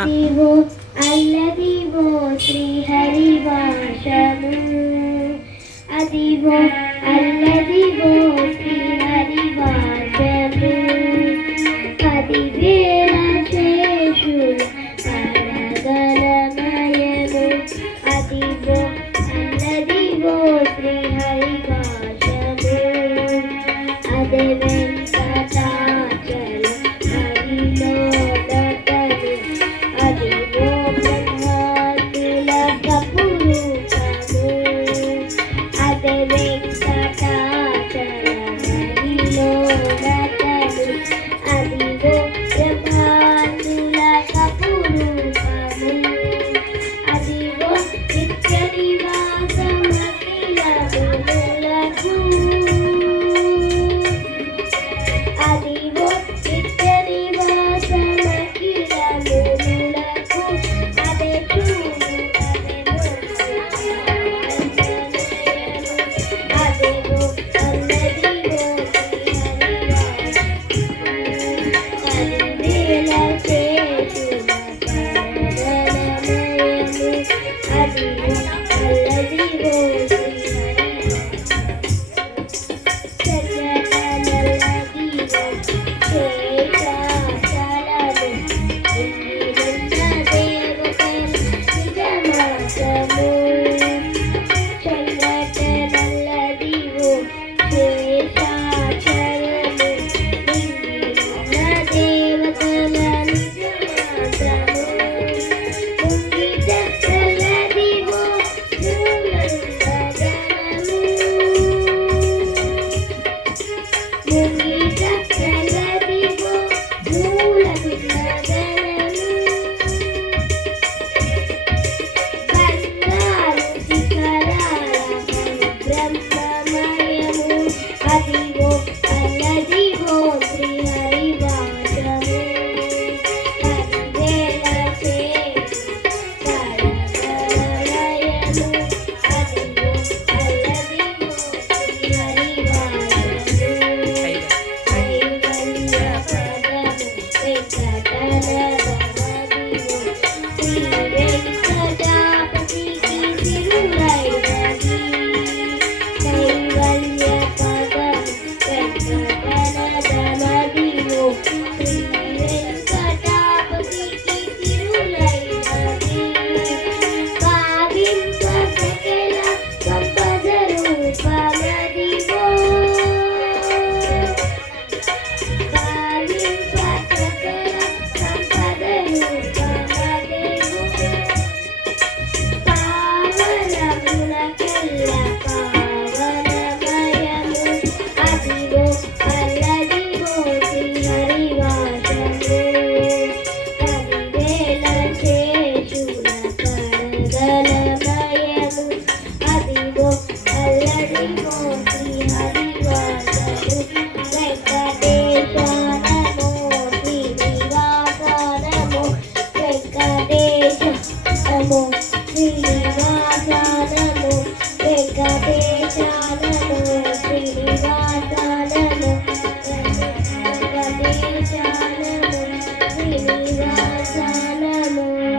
అదివో అల్లదివో శ్రీహరివాసము అదివో అల్లదివో శ్రీహరివాసము 10,000 శేషుల కరగలమయము అదివో అల్లదివో శ్రీహరివాసము అదే వెంకటాచల హరిలో నటను అదివో బ్రహ్మాతుల కపురూపము అదే వెంకటాచల హరిలో నటను అదివో బ్రహ్మాతుల కపురూపము అదివో నిత్య నివాసమఖిలములకు అదివో నిత్య నివాసమఖిలములకు అదే చూడు అదివో అల్లదివో శ్రీహరివాసము 10,000 శేషుల కరగలమయము అదివో అల్లదివో శ్రీహరి